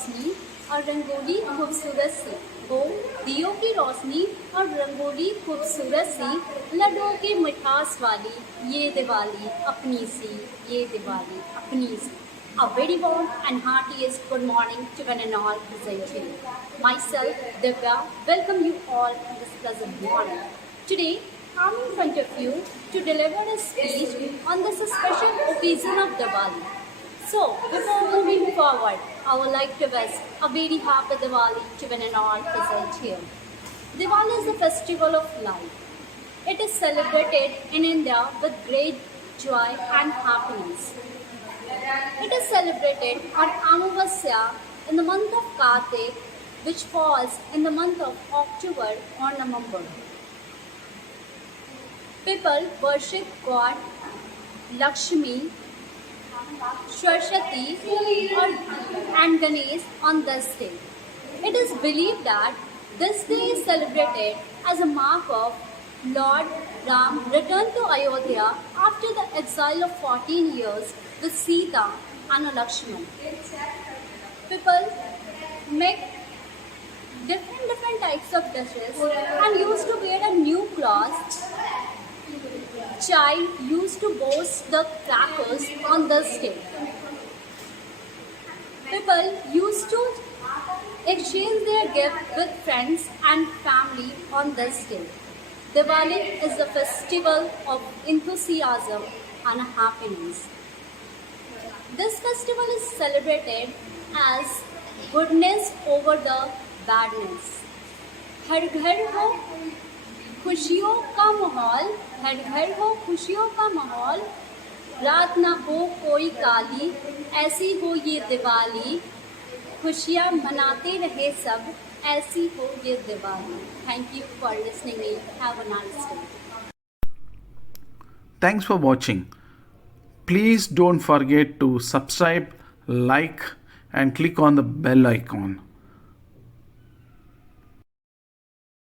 रोशनी और रंगोली खूबसूरत सी हो, दियों की रोशनी और रंगोली खूबसूरत सी, लड्डुओं की मिठास वाली ये दिवाली अपनी सी, ये दिवाली अपनी सी। A very warm and heartiest good morning to one and all present here. Myself, Divya, welcome you all on this pleasant morning. Today, I'm in front of you to deliver a speech on this special occasion of Diwali. So, before moving forward, I would like to wish a very happy Diwali to one and all present here. Diwali is a festival of light. It is celebrated in India with great joy and happiness. It is celebrated on Amavasya in the month of Kartik, which falls in the month of October or November. People worship God Lakshmi, Saraswati and Ganesh on this day. It is believed that this day is celebrated as a mark of Lord Ram returned to Ayodhya after the exile of 14 years with Sita and Lakshman. People make different types of dishes and used to wear a new clothes. Child used to burst the crackers on this day. People used to exchange their gift with friends and family on this day. Diwali is a festival of enthusiasm and happiness. This festival is celebrated as goodness over the badness. हर घर हो खुशियों का माहौल, हर घर हो खुशियों का माहौल, रात ना हो कोई काली, ऐसी हो ये दिवाली, खुशियाँ मनाते रहे सब, ऐसी हो ये Diwali. Thank you for listening me. Have a nice day. Thanks for watching. Please don't forget to subscribe, like and click on the bell icon.